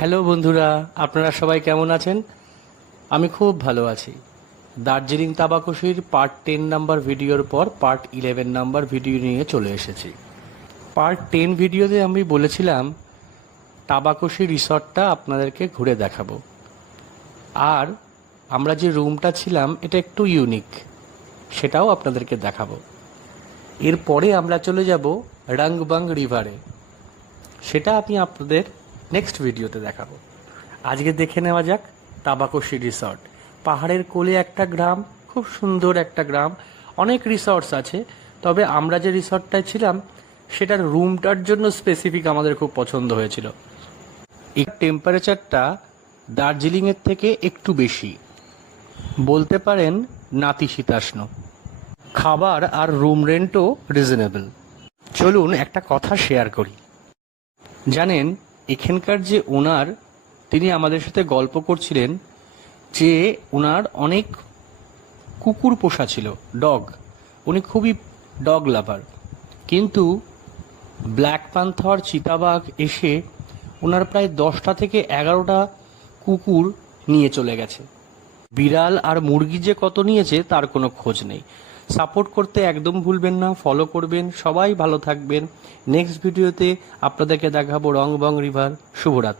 Hello বন্ধুরা, আপনারা সবাই কেমন আছেন? আমি খুব ভালো আছি। দার্জিলিং তাবাকশির পার্ট 10 নাম্বার ভিডিওর পর পার্ট 11 নাম্বার ভিডিও নিয়ে চলে এসেছি। পার্ট 10 ভিডিওতে আমি বলেছিলাম তাবাকশি রিসর্টটা আপনাদেরকে ঘুরে দেখাবো। আর আমরা যে রুমটা ছিলাম এটা একটু ইউনিক, সেটাও আপনাদেরকে দেখাবো। এরপরে আমরা চলে যাব রাংবাং রিভারে, সেটা আমি আপনাদের নেক্সট ভিডিওতে দেখাবো। আজকে দেখে নেওয়া যাক তাবাকশি রিসর্ট। পাহাড়ের কোলে একটা গ্রাম, খুব সুন্দর একটা গ্রাম। অনেক রিসর্টস আছে, তবে আমরা যে রিসর্টটায় ছিলাম সেটার রুমটার জন্য স্পেসিফিক আমাদের খুব পছন্দ হয়েছিল। এর টেম্পারেচারটা দার্জিলিংয়ের থেকে একটু বেশি, বলতে পারেন নাতিশীতোষ্ণ। খাবার আর রুম রেন্টও রিজনেবল। চলুন একটা কথা শেয়ার করি। জানেন, এখানকার যে ওনার, তিনি আমাদের সাথে গল্প করছিলেন যে ওনার অনেক কুকুর পোষা ছিল, ডগ। উনি খুবই ডগ লাভার, কিন্তু ব্ল্যাক প্যান্থার, চিতাবাঘ এসে ওনার প্রায় 10টা থেকে 11টা কুকুর নিয়ে চলে গেছে। বিড়াল আর মুরগি যে কত নিয়েছে তার কোনো খোঁজ নেই। সাপোর্ট করতে একদম ভুলবেন না, ফলো করবেন। সবাই ভালো থাকবেন। নেক্সট ভিডিওতে আপনাদেরকে দেখাবো রংবং রিভার। শুভরাত্রি।